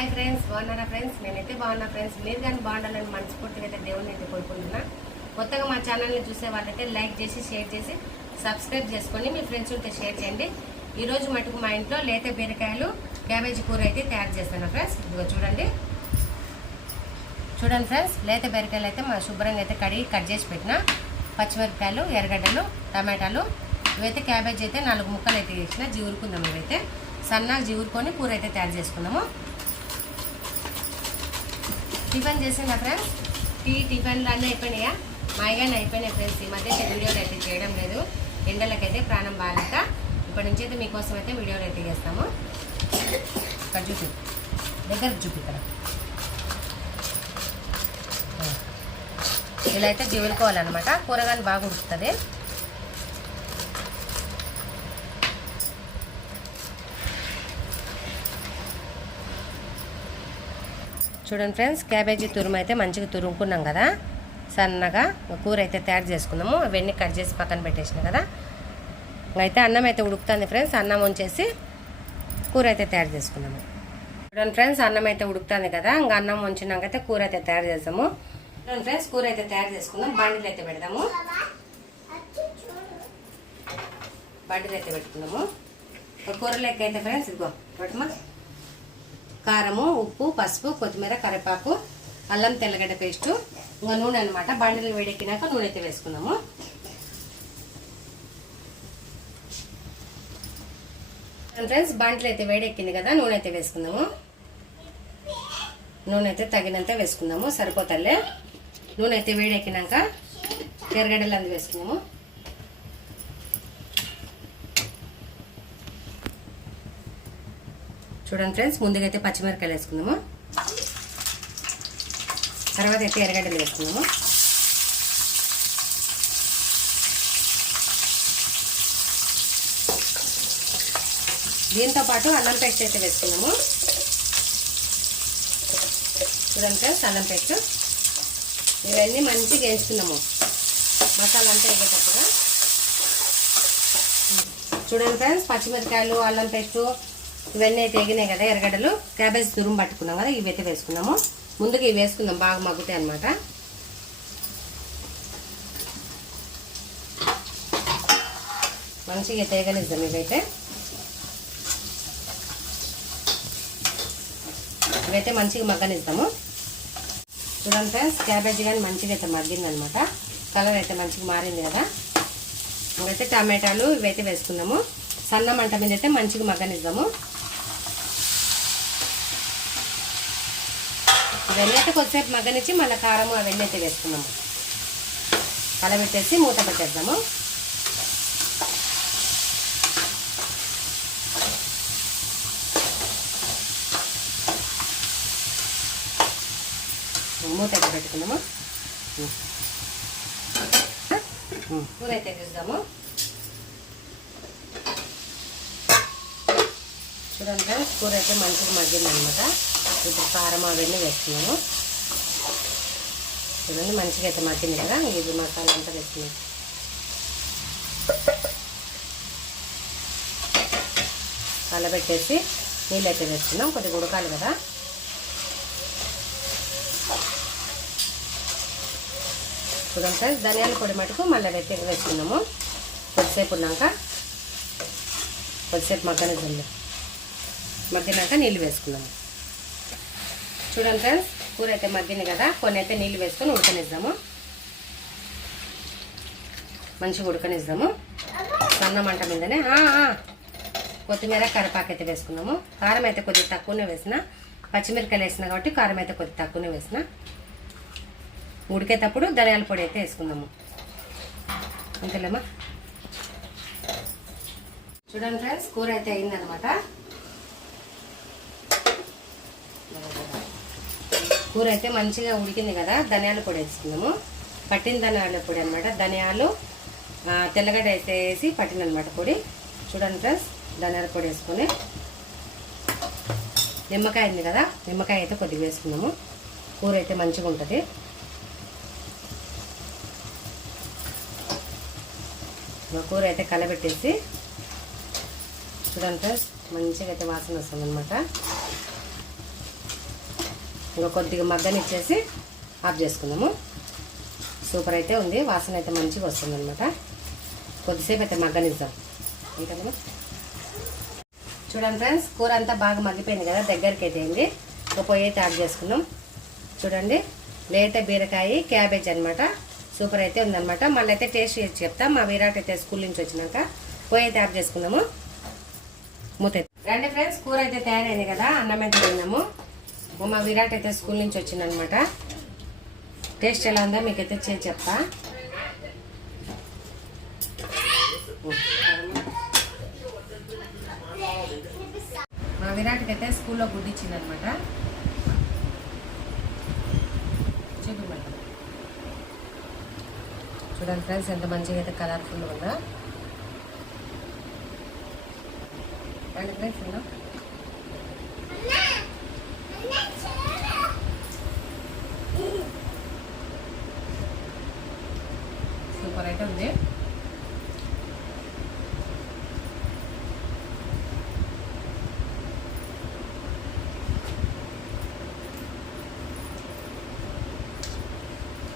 Hi friends, బాగున్నారా friends? నేనైతే బాగున్నా ఫ్రెండ్స్. మీరు కానీ బాగుండాలని మనస్ఫూర్తిగా అయితే దేవుని అయితే కోరుకుంటున్నా. కొత్తగా మా ఛానల్ని చూసే వాళ్ళైతే లైక్ చేసి షేర్ చేసి సబ్స్క్రైబ్ చేసుకోండి. మీ ఫ్రెండ్స్ ఉంటే షేర్ చేయండి. ఈరోజు మటుకు మా ఇంట్లో లేత బీరకాయలు క్యాబేజీ కూర అయితే తయారు చేస్తాను ఫ్రెండ్స్. ఇదిగో చూడండి ఫ్రెండ్స్, లేత బీరకాయలు అయితే మా శుభ్రంగా అయితే కడిగి కట్ చేసి పెట్టిన పచ్చిమిరపకాయలు, ఎర్రగడ్డలు, టమాటాలు, ఇవైతే క్యాబేజీ అయితే 4 ముక్కలు అయితే చేసిన. జీవురుకుందాం. ఇవైతే సన్నగా జీవురుకొని కూర అయితే తయారు చేసుకుందాము. టిఫిన్ చేసిందా ఫ్రెండ్స్? టిఫిన్లు అన్నీ అయిపోయినాయా? మాయగానే అయిపోయినాయి ఫ్రెండ్స్. ఈ మధ్య వీడియోలు అయితే చేయడం లేదు, ఎండలకైతే ప్రాణం బాగాలేక. ఇప్పటి నుంచి అయితే మీకోసం అయితే వీడియోలు అయితే చేస్తాము. ఇక్కడ చూపి, దగ్గర చూపి. ఇక్కడ ఇలా అయితే జీవులుకోవాలన్నమాట. కూరగాయలు బాగా ఉడుకుతుంది. చూడండి ఫ్రెండ్స్, క్యాబేజీ తురుము అయితే మంచిగా తురుముకున్నాం కదా, సన్నగా కూర అయితే తయారు చేసుకున్నాము. అవన్నీ కట్ చేసి పక్కన పెట్టేసినాం కదా. అయితే అన్నం అయితే ఉడుకుతుంది ఫ్రెండ్స్. అన్నం ఉంచేసి కూర అయితే తయారు చేసుకున్నాము. చూడండి ఫ్రెండ్స్, అన్నం అయితే ఉడుకుతుంది కదా. ఇంకా అన్నం ఉంచినాక అయితే కూర అయితే తయారు చేస్తాము. చూడండి ఫ్రెండ్స్, కూర అయితే తయారు చేసుకుందాం. బండిలు అయితే పెడదాము. బండిలు అయితే పెట్టుకున్నాము. కూర లెక్క అయితే ఫ్రెండ్స్ ఇదిగో పెట్టమా. కారము, ఉప్పు, పసుపు, కొత్తిమీర, కరివేపాకు, అల్లం తెల్లగడ్డ పేస్టు, ఇంకా నూనె అనమాట. బండిలు వేడెక్కినాక నూనె అయితే వేసుకున్నాము. ఫ్రెండ్స్, బండ్లు అయితే వేడెక్కింది కదా, నూనె అయితే వేసుకుందాము. నూనె అయితే తగినంత వేసుకుందాము, సరిపోతలే. నూనె అయితే వేడెక్కినాక ఎర్రగడ్డలు అందు వేసుకున్నాము. చూడండి ఫ్రెండ్స్, ముందుగా అయితే పచ్చిమిరపకాయలు వేసుకుందాము. తర్వాత అయితే ఎర్రగడ్డలు వేసుకుందాము. దీంతో పాటు అల్లం పేస్ట్ అయితే వేసుకుందాము. చూడండి ఫ్రెండ్స్, అల్లం పేస్ట్ ఇవన్నీ మంచిగా వేసుకున్నాము. మసాలా అంతా వేసేటట్టుగా. చూడండి ఫ్రెండ్స్, పచ్చిమిరపకాయలు, అల్లం పేస్టు ఇవన్నీ అయితే ఎగినాయి కదా. ఎర్రగడ్డలు, క్యాబేజ్ తురుము పట్టుకున్నాం కదా, ఇవి అయితే వేసుకున్నాము. ముందుగా ఇవి వేసుకుందాం, బాగా మగ్గుతాయి అనమాట. మంచిగా తేగనిద్దాం. ఇవైతే మంచిగా మగ్గనిద్దాము. చూడండి ఫ్రెండ్స్, క్యాబేజీ కానీ మంచిగా అయితే మగ్గిందనమాట. కలర్ అయితే మంచిగా మారింది కదా. ఇవైతే టమాటాలు ఇవైతే వేసుకుందాము. సన్న మంట మీద అయితే మంచిగా మగ్గనిద్దాము. ఇవన్నీ అయితే కొద్దిసేపు మగ్గనిచ్చి మళ్ళీ కారము అవన్నీ అయితే వేసుకున్నాము. కలబెట్టేసి మూత పెట్టేద్దాము. మూత అయితే పెట్టుకున్నాము. కూర అయితే చూద్దాము. చూడండి ఫ్రెండ్స్, కూర అయితే మంచిగా మగ్గిందనమాట. ఇప్పుడు కారం అవన్నీ వేసుకున్నాము. చూడండి మంచిగా అయితే మగ్గింది కదా. ఇది మసాలా అంతా వేసుకున్నాం. కలబెట్టేసి నీళ్ళు అయితే వేసుకున్నాం. కొద్దిగా ఉడకాలి కదా. చూడండి ఫ్రెండ్స్, ధనియాల పొడి మటుకు మళ్ళీ అయితే వేసుకున్నాము. కొద్దిసేపు ఉన్నాక కొద్దిసేపు మగ్గినాక నీళ్ళు వేసుకున్నాము. చూడండి ఫ్రెండ్స్, కూర అయితే మగ్గింది కదా. కొన్ని అయితే నీళ్ళు వేసుకొని ఉడకనిద్దాము. మంచిగా ఉడకనిద్దాము సన్న మంట మీదనే. కొత్తిమీర, కరివేపాకు అయితే వేసుకున్నాము. కారం అయితే కొద్దిగా తక్కువనే వేసిన, పచ్చిమిరకాయలు వేసిన కాబట్టి కారం అయితే కొద్దిగా తక్కువనే వేసిన. ఉడికేటప్పుడు ధనియాల పొడి అయితే వేసుకుందాము. అంతేలేమా. చూడండి ఫ్రెండ్స్, కూర అయితే అయిందనమాట. కూర అయితే మంచిగా ఉడికింది కదా. ధనియాల పొడి వేసుకుందాము. పట్టిన ధనియాల పొడి అనమాట. ధనియాలు, తెల్లగడ్డ అయితే వేసి పట్టిన అనమాట పొడి. చూడండి ఫ్రెండ్స్, ధనియాల పొడి వేసుకొని నిమ్మకాయ ఉంది కదా, నిమ్మకాయ అయితే కొద్దిగా వేసుకుందాము. కూర అయితే మంచిగా ఉంటుంది. కూర అయితే కలబెట్టేసి చూడండి ఫ్రెండ్స్, మంచిగా అయితే వాసన వస్తుంది అనమాట. ఇంకా కొద్దిగా మగ్గనిచ్చేసి ఆఫ్ చేసుకుందాము. సూపర్ అయితే ఉంది, వాసన అయితే మంచిగా వస్తుంది అనమాట. కొద్దిసేపు అయితే మగ్గనిద్దాం. ఇంకా మనం చూడండి ఫ్రెండ్స్, కూర అంతా బాగా మగ్గిపోయింది కదా, దగ్గరికి అయితే అయింది. ఒక పొయ్యి అయితే ఆఫ్ చేసుకుందాం. చూడండి, లేత బీరకాయ క్యాబేజ్ అనమాట. సూపర్ అయితే ఉందన్నమాట. మళ్ళీ అయితే టేస్ట్ చేసి చెప్తాం. మా విరాట్ అయితే స్కూల్ నుంచి వచ్చినాక పొయ్యి అయితే ఆఫ్ చేసుకుందాము. మూత రండి ఫ్రెండ్స్, కూర అయితే తయారైంది కదా, అన్నం అయితే తిన్నాము. మా విరాట్ అయితే స్కూల్ నుంచి వచ్చిందనమాట. టేస్ట్ ఎలా ఉందో మీకైతే చేసి చెప్తా. మా విరాట్కి అయితే స్కూల్లో గుడ్డు ఇచ్చిందనమాట. చూపిమంట. చూడండి ఫ్రెండ్స్, ఎంత మంచిగా అయితే కలర్ఫుల్ ఉందా. రండి ఫ్రెండ్స్, ఉందా సూపర్ అయితే ఉంది.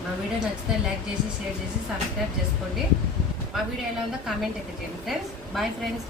మా వీడియో నచ్చితే లైక్ చేసి షేర్ చేసి సబ్స్క్రైబ్ చేసుకోండి. మా వీడియో ఎలా ఉందో కామెంట్ అయితే చేయండి ఫ్రెండ్స్. Bye friends.